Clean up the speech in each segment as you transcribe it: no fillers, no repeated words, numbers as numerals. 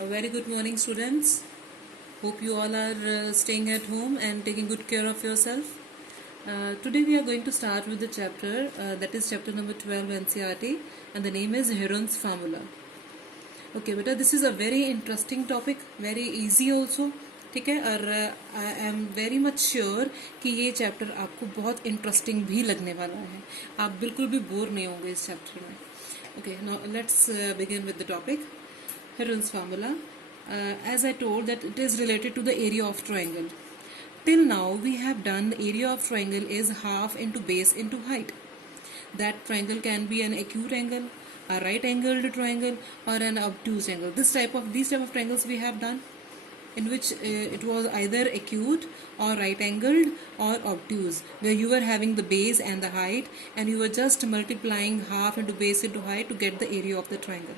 A very good morning, students. Hope you all are staying at home and taking good care of yourself. Today we are going to start with the chapter that is chapter number 12 NCERT, and the name is Heron's formula. Okay, beta, this is a very interesting topic, very easy also. ठीक है, और I am very much sure कि ये chapter आपको बहुत interesting भी लगने वाला है. आप बिल्कुल भी बोर नहीं होंगे इस चैप्टर में. Okay, now let's begin with the topic. Heron's formula. As I told that it is related to the area of triangle. Till now we have done the area of triangle is half into base into height. That triangle can be an acute angle, a right angled triangle, or an obtuse angle. These type of triangles we have done, in which it was either acute or right angled or obtuse, where you were having the base and the height and you were just multiplying half into base into height to get the area of the triangle.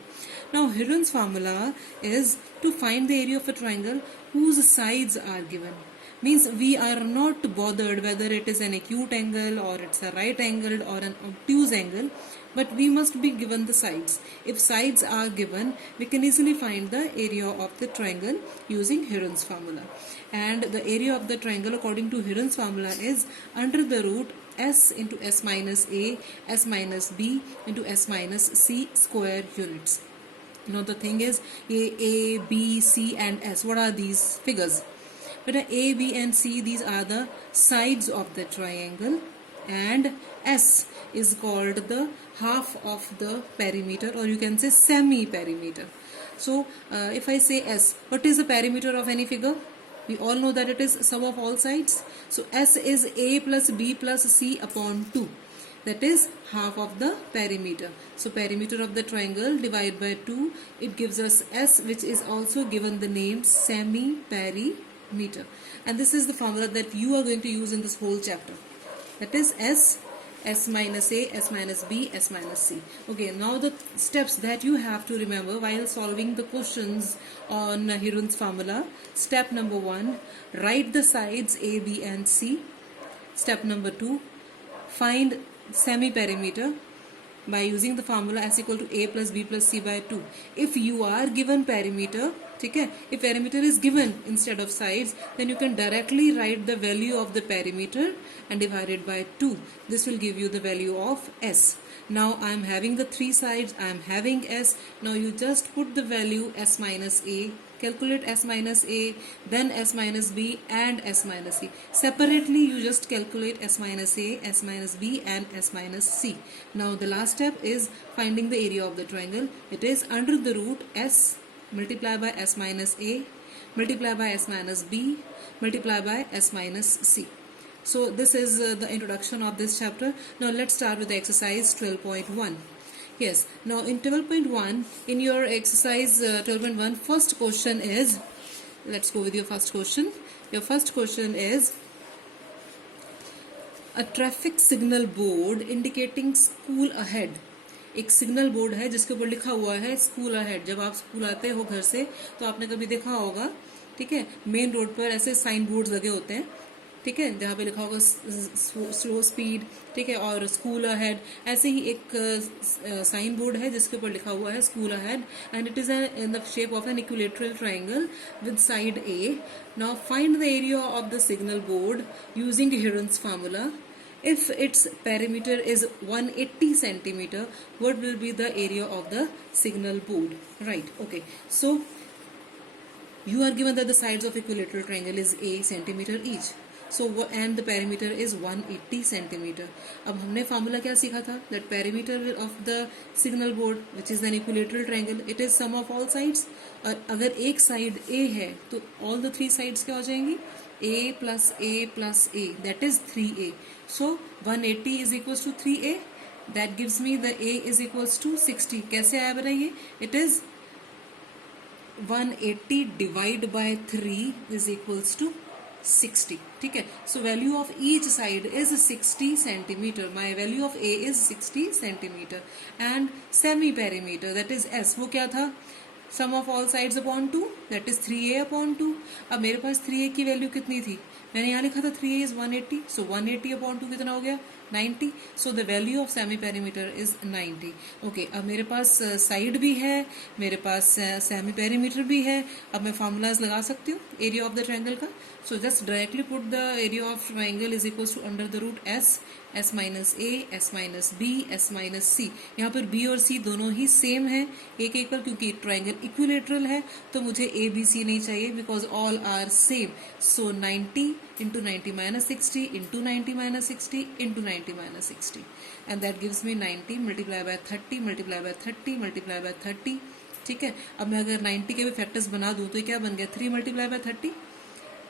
Now Heron's formula is to find the area of a triangle whose sides are given. Means we are not bothered whether it is an acute angle or it's a right angled or an obtuse angle, but we must be given the sides. If sides are given, we can easily find the area of the triangle using Heron's formula. And the area of the triangle according to Heron's formula is under the root s into s minus a, s minus b into s minus c square units. Now the thing is, a, b, c and s, what are these figures? But a, b and c, these are the sides of the triangle, and s is called the half of the perimeter, or you can say semi-perimeter. So if I say s, what is the perimeter of any figure? We all know that it is sum of all sides. So s is a plus b plus c upon 2. That is half of the perimeter. So perimeter of the triangle divided by 2, it gives us s, which is also given the name semi-perimeter. And this is the formula that you are going to use in this whole chapter. That is s, s minus a, s minus b, s minus c. Okay, now the steps that you have to remember while solving the questions on Heron's formula. Step number 1, write the sides a, b and c. Step number 2, find semi-perimeter by using the formula s equal to a plus b plus c by 2. If you are given perimeter, okay, if perimeter is given instead of sides, then you can directly write the value of the perimeter and divide it by 2. This will give you the value of s. Now I am having the three sides, I am having s. Now you just put the value s minus a, calculate s minus a, then s minus b and s minus c. Separately you just calculate s minus a, s minus b and s minus c. Now the last step is finding the area of the triangle. It is under the root s multiply by s minus a multiply by s minus b multiply by s minus c. So this is the introduction of this chapter. Now let's start with the exercise 12.1. Yes, now in 12.1, in your exercise 12.1, first question is, let's go with your first question. Your first question is, a traffic signal board indicating school ahead. एक signal board है जिसके ऊपर लिखा हुआ है school ahead. जब आप school आते हो घर से तो आपने कभी देखा होगा, ठीक है, मेन रोड पर ऐसे साइन बोर्ड्स लगे होते हैं, ठीक है, जहाँ पे लिखा होगा स्लो स्पीड, ठीक है, और स्कूल अहेड. ऐसे ही एक साइन बोर्ड है जिसके ऊपर लिखा हुआ है school ahead, and it is in the shape of an equilateral triangle with side A. Now find the area of the signal board using Heron's formula. If its perimeter is 180 centimeter, what will be the area of the signal board? Right, okay. So you are given that the sides of equilateral triangle is a centimeter each. So and the perimeter is 180 centimeter. अब हमने formula क्या सीखा था? That perimeter of the signal board, which is an equilateral triangle, it is sum of all sides. और अगर एक side a है तो all the three sides क्या हो जाएंगी? a plus a plus a, that is 3a. So 180 is equals to 3a. That gives me the a is equals to 60. कैसे आया बताइए? It is 180 divided by 3 is equals to 60. ठीक है. So value of each side is 60 centimeter. My value of a is 60 centimeter. And semi perimeter, that is s, वो क्या था? Sum of all sides upon 2, that is 3a upon 2. अब मेरे पास 3a की value कितनी थी? मैंने यहाँ लिखा था 3a इज 180, सो 180 अपॉन 2 कितना हो गया 90. So the value of semi perimeter is 90. Okay, अब मेरे पास साइड भी है, मेरे पास सेमी पेरीमीटर भी है. अब मैं फार्मूलाज लगा सकती हूँ एरिया ऑफ द ट्रायंगल का. So just directly put the area of triangle is equal to under the root s minus a, s minus b, s minus c. यहाँ पर बी और सी दोनों ही सेम है एक एक पर, क्योंकि ट्रायंगल इक्विलेटरल है, तो मुझे ए बी सी नहीं चाहिए because all are same. So 90 into 90 minus 60 into 90 minus 60 into 90 minus 60, and that gives me 90 multiply by 30 multiply by 30 multiply by 30. ठीक है, अब मैं अगर 90 के भी फैक्टर्स बना दूं तो ये क्या बन गया 3 multiply by 30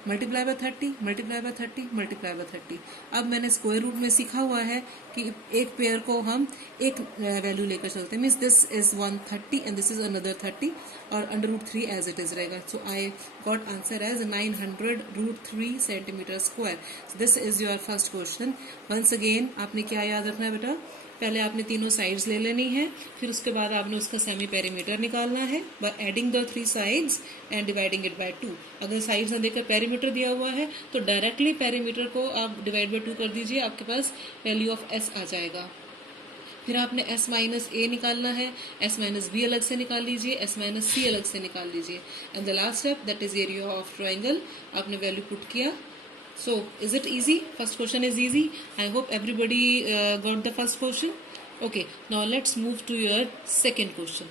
multiply by 30 multiply by 30 multiply by 30. अब मैंने स्क्वायर रूट में सीखा हुआ है कि एक पेयर को हम एक वैल्यू लेकर चलते हैं. Means this is 130 and this is another 30 और under root 3 as it is रहेगा. So I got answer as 900√3 centimetre square. This is your first question. Once again आपने क्या याद रखना है बेटा, पहले आपने तीनों साइड्स ले लेनी है, फिर उसके बाद आपने उसका सेमी पेरीमीटर निकालना है by adding the 3 sides and dividing it by 2. अगर साइड्स ना देकर पेरीमीटर दिया हुआ है तो डायरेक्टली पेरीमीटर को आप डिवाइड बाय 2 कर दीजिए, आपके पास वैल्यू ऑफ एस आ जाएगा. फिर आपने एस माइनस ए निकालना है, एस माइनस बी अलग से निकाल लीजिए, एस माइनस सी अलग से निकाल लीजिए. And the last step that is area of triangle, आपने वैल्यू पुट किया. So, is it easy? First question is easy. I hope everybody got the first question. Okay, now let's move to your second question.